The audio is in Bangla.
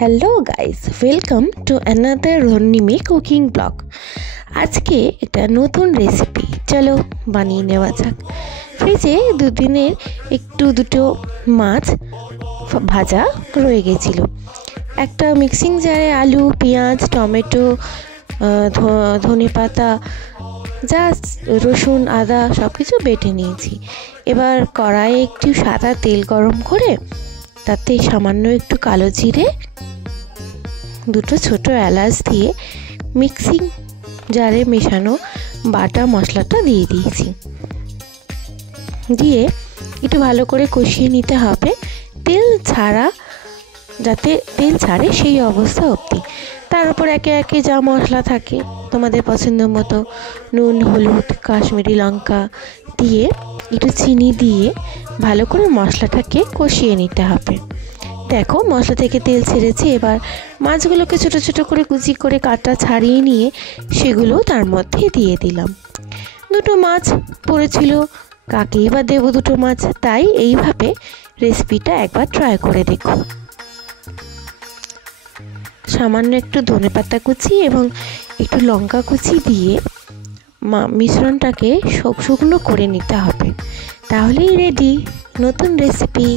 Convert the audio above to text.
Hello guys, welcome to another রন্নিমি কুকিং ব্লগ। আজকে একটা নতুন রেসিপি, চলো বানিয়ে নেওয়া যাক। ফ্রিজে দুদিনের দুটো মাছ ভাজা রয়ে গেছিলো। একটা মিক্সিং জারে আলু, পেঁয়াজ, টমেটো, ধনে পাতা, যা রসুন, আদা সব কিছু বেটে নিয়েছি। এবার কড়াইয়ে একটু সাদা তেল গরম করে তাতে সামান্য একটু কালো জিরে, দুটো ছোট এলাচ দিয়ে মিক্সিং জারে মেশানো বাটা মশলাটা দিয়ে দিয়েছি। দিয়ে একটু ভালো করে কষিয়ে নিতে হবে, যাতে তেল ছাড়ে সেই অবস্থা অবধি। তার উপর একে একে যা মশলা থাকে তোমাদের পছন্দ মতো, নুন, হলুদ, কাশ্মীরি লঙ্কা দিয়ে একটু চিনি দিয়ে ভালো করে মশলাটাকে কষিয়ে নিতে হবে। দেখো মশলা থেকে তেল ছেড়েছে। এবার মাছগুলোকে ছোট ছোট করে কুচি করে কাটা ছাড়িয়ে নিয়ে সেগুলো তার মধ্যে দিয়ে দিলাম। দুটো মাছ পড়েছিল, কাকেই বা দেবো দুটো মাছ, তাই এইভাবে রেসিপিটা একবার ট্রাই করে দেখো। সামান্য একটু ধনেপাতা কুচি এবং একটু লঙ্কা কুচি দিয়ে মিশ্রণটাকে শুকনো করে নিতে হবে, তাহলেই রেডি নতুন রেসিপি।